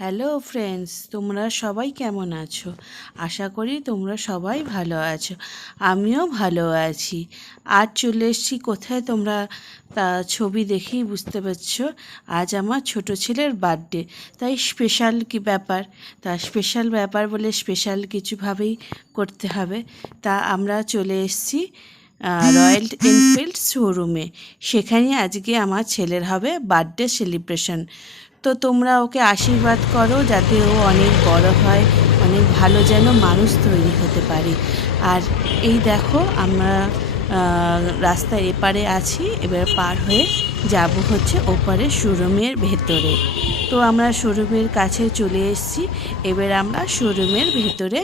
Hello friends, তোমরা সবাই কেমন আছো? আশা করি তোমরা সবাই ভালো আছো। আমিও ভালো আছি। আজ চলে এসেছি কোথায়, তোমরা তা ছবি দেখেই বুঝতে পারছো। আজ আমার ছোট ছেলের বার্থডে, তাই স্পেশাল কি ব্যাপার, তা স্পেশাল ব্যাপার বলে স্পেশাল কিছুভাবেই করতে হবে। তা আমরা চলে এসেছি রয়্যাল এনফিল্ড শোরুমে। সেখানে আজকে আমার ছেলের হবে বার্থডে সেলিব্রেশন। তো তোমরা ওকে আশীর্বাদ করো যাতে ও অনেক বড় হয়, অনেক ভালো যেন মানুষ তৈরি হতে পারে। আর এই দেখো, আমরা রাস্তার এপারে আছি, এবার পার হয়ে যাব হচ্ছে ওপারে শোরুমের ভেতরে। তো আমরা শোরুমের কাছে চলে এসেছি। এবার আমরা শোরুমের ভেতরে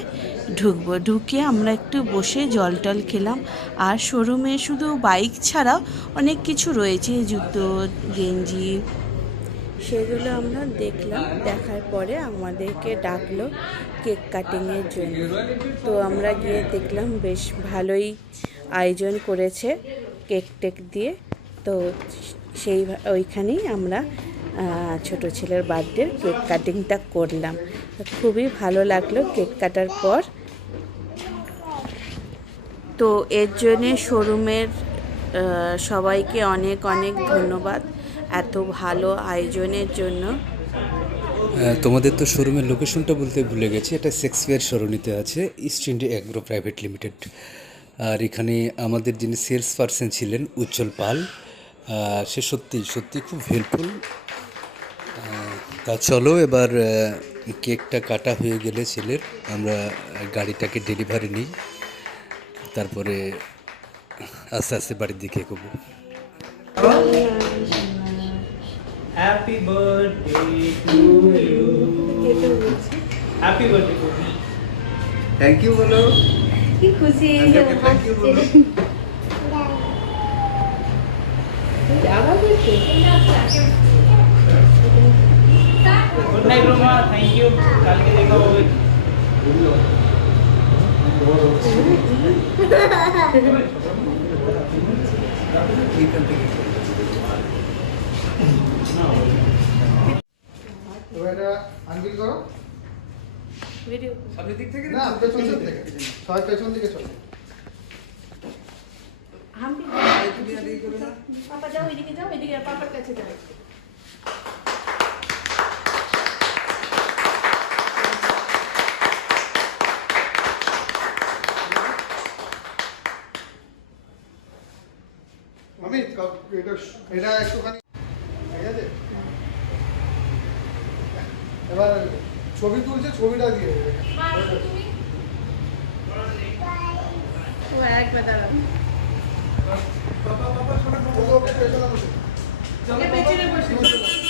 ঢুকবো। ঢুকে আমরা একটু বসে জল টল খেলাম। আর শোরুমে শুধু বাইক ছাড়াও অনেক কিছু রয়েছে, জুতো, গেঞ্জি, সেগুলো আমরা দেখলাম। দেখার পরে আমাদেরকে ডাকলো কেক কাটিংয়ের জন্য। তো আমরা গিয়ে দেখলাম বেশ ভালোই আয়োজন করেছে কেক টেক দিয়ে। তো ওইখানেই আমরা ছোট ছেলের বার্থডের কেক কাটিংটা করলাম। খুবই ভালো লাগলো কেক কাটার পর। তো এর জন্যে শোরুমের সবাইকে অনেক অনেক ধন্যবাদ এত ভালো আয়োজনের জন্য। তোমাদের তো শোরুমের লোকেশনটা বলতে ভুলে গেছি। এটা শেক্সপিয়ার সরণিতে আছে, East India agro private limited. আর এখানে আমাদের যিনি সেলস পারসন ছিলেন উজ্জ্বল পাল, সে সত্যি খুব হেল্পফুল। তা চলো এবার কেকটা কাটা হয়ে গেলে ছেলের, আমরা গাড়িটাকে ডেলিভারি নিই, তারপরে আস্তে আস্তে বাড়ির দিকে এগোবো। Happy birthday to you. Happy birthday to you. Thank you बोलो। की खुशी थैंक यू बोलो। Good night Roma, thank you. कल के देखा होगा। এবারে আঙ্কেল করো ভিডিও সামনে দিক থেকে না পেছন থেকে সবাই পেছন দিকে চলো। हम भी पापा जाओ इधर पापा कैसे जाओ। আমি এটা একটুখানি ঠিক আছে। এবার ছবি তুলছে, ছবিটা দিয়ে वो एक बता रहा পাপা পেছনে বসে पेছনে বসে